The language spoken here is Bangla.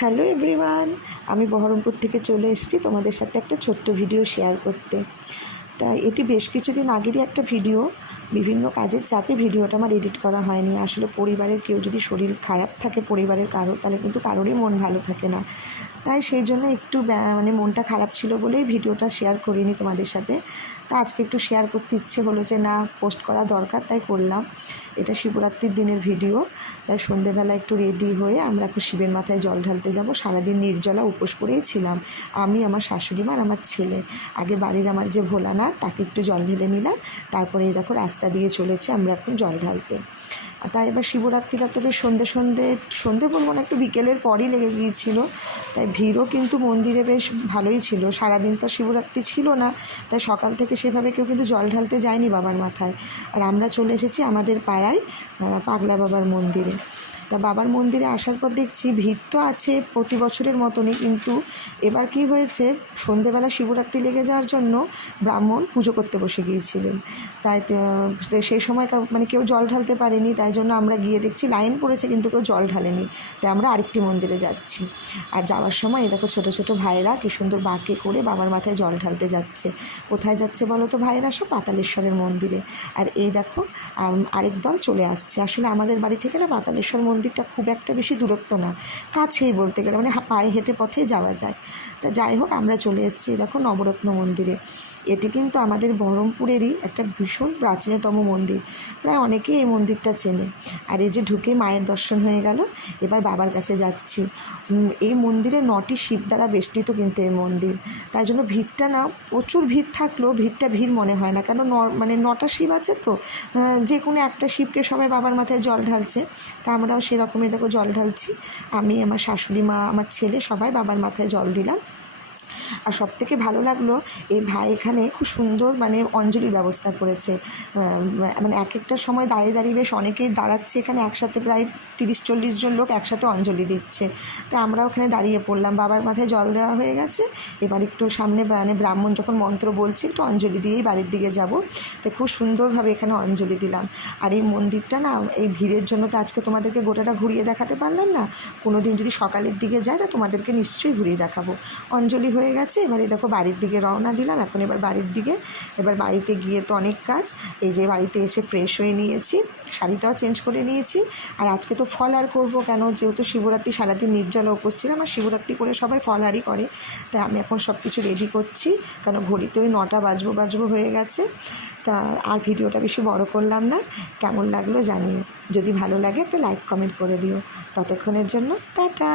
হ্যালো এভরিওয়ান, আমি বহরমপুর থেকে চলে এসেছি তোমাদের সাথে একটা ছোট্ট ভিডিও শেয়ার করতে। তা এটি বেশ কিছুদিন আগেরই একটা ভিডিও, বিভিন্ন কাজের চাপে ভিডিওটা আমার এডিট করা হয়নি। আসলে পরিবারের কেউ যদি শরীর খারাপ থাকে পরিবারের কারো, তাহলে কিন্তু কারোরই মন ভালো থাকে না। তাই সেই জন্য একটু মনটা খারাপ ছিল বলেই ভিডিওটা শেয়ার করিনি তোমাদের সাথে। তা আজকে একটু শেয়ার করতে ইচ্ছে হলো যে না, পোস্ট করা দরকার, তাই করলাম। এটা শিবরাত্রির দিনের ভিডিও। তাই সন্ধেবেলা একটু রেডি হয়ে আমরা একটু শিবের মাথায় জল ঢালতে যাব। সারাদিন নির্জলা উপোস করেই ছিলাম আমি, আমার শাশুড়ি মা আর আমার ছেলে। আগে বাড়ির আমার যে ভোলানাথ, তাকে একটু জল ঢেলে নিলাম। তারপরে এই দেখো রাস্তা দিয়ে চলেছে আমরা এখন জল ঢালতে। তাই এবার শিবরাত্রিটা তো বেশ সন্ধে বলবো না, একটু বিকেলের পরই লেগে গিয়েছিল। তাই ভিড়ও কিন্তু মন্দিরে বেশ ভালোই ছিল। সারাদিন তো শিবরাত্রি ছিল না, তাই সকাল থেকে সেভাবে কেউ কিন্তু জল ঢালতে যায়নি বাবার মাথায়। আর আমরা চলে এসেছি আমাদের পাড়ায় পাগলা বাবার মন্দিরে। তা বাবার মন্দিরে আসার পর দেখছি ভিড় তো আছে প্রতি বছরের মতনই, কিন্তু এবার কি হয়েছে, সন্ধেবেলা শিবরাত্রি লেগে যাওয়ার জন্য ব্রাহ্মণ পুজো করতে বসে গিয়েছিলেন। তাই সেই সময় কেউ জল ঢালতে পারেনি। তাই জন্য আমরা গিয়ে দেখছি লাইন পড়েছে কিন্তু কেউ জল ঢালেনি। তাই আমরা আরেকটি মন্দিরে যাচ্ছি। আর যাওয়ার সময় দেখো ছোটো ছোটো ভাইয়েরা কী সুন্দর বাঁকে করে বাবার মাথায় জল ঢালতে যাচ্ছে। কোথায় যাচ্ছে বলো তো ভাইয়েরা? সব পাতালেশ্বরের মন্দিরে। আর এই দেখো আরেক দল চলে আসছে। আসলে আমাদের বাড়ি থেকে না পাতালেশ্বর মন্দিরটা খুব একটা বেশি দূরত্ব না, কাছেই বলতে গেলে, পায়ে হেঁটে পথেই যাওয়া যায়। তা যাই হোক, আমরা চলে এসেছি দেখো নবরত্ন মন্দিরে। এটি কিন্তু আমাদের বহরমপুরেরই একটা ভীষণ প্রাচীনতম মন্দির, প্রায় অনেকেই এই মন্দিরটা চেনে। আর এই যে ঢুকে মায়ের দর্শন হয়ে গেল, এবার বাবার কাছে যাচ্ছি। এই মন্দিরে 9টি শিব দ্বারা বেষ্টিত কিন্তু এই মন্দির। তাই জন্য ভিড়টা না, প্রচুর ভিড় থাকলেও ভিড় মনে হয় না, কেন 9টা শিব আছে তো, যে কোনো একটা শিবকে সবাই বাবার মাথায় জল ঢালছে। তা আমরাও সেরকমই দেখো জল ঢালছি। আমি, আমার শাশুড়ি মা, আমার ছেলে সবাই বাবার মাথায় জল দিলাম। আর সবথেকে ভালো লাগলো, এই ভাই এখানে খুব সুন্দর অঞ্জলির ব্যবস্থা করেছে। এক একটা সময় দাঁড়িয়ে দাঁড়িয়ে বেশ অনেকেই দাঁড়াচ্ছে এখানে, একসাথে প্রায় 30-40 জন লোক একসাথে অঞ্জলি দিচ্ছে। তো আমরা ওখানে দাঁড়িয়ে পড়লাম, বাবার মাথায় জল দেওয়া হয়ে গেছে। এবার একটু সামনে ব্রাহ্মণ যখন মন্ত্র বলছে, একটু অঞ্জলি দিয়েই বাড়ির দিকে যাব। তো খুব সুন্দরভাবে এখানে অঞ্জলি দিলাম। আর এই মন্দিরটা না, এই ভিড়ের জন্য তো আজকে তোমাদেরকে গোটাটা ঘুরিয়ে দেখাতে পারলাম না। কোনো দিন যদি সকালের দিকে যায় তা তোমাদেরকে নিশ্চয়ই ঘুরিয়ে দেখাবো। অঞ্জলি হয়ে গেছে, এবারে দেখো বাড়ির দিকে রওনা দিলাম। এখন এবার বাড়ির দিকে, এবার বাড়িতে গিয়ে তো অনেক কাজ। এই যে বাড়িতে এসে ফ্রেশ হয়ে নিয়েছি, শাড়িটাও চেঞ্জ করে নিয়েছি। আর আজকে তো ফলাহার করবো, কেন যেহেতু শিবরাত্রি সারাদিন নির্জলা উপোস ছিলাম। আর শিবরাত্রি করে সবাই ফলাহারই করে। তাই আমি এখন সব কিছু রেডি করছি, কেন ঘড়িতে ওই 9টা বাজবো হয়ে গেছে। তা আর ভিডিওটা বেশি বড় করলাম না। কেমন লাগলো জানিও, যদি ভালো লাগে একটা লাইক কমেন্ট করে দিও। ততক্ষণের জন্য টাটা।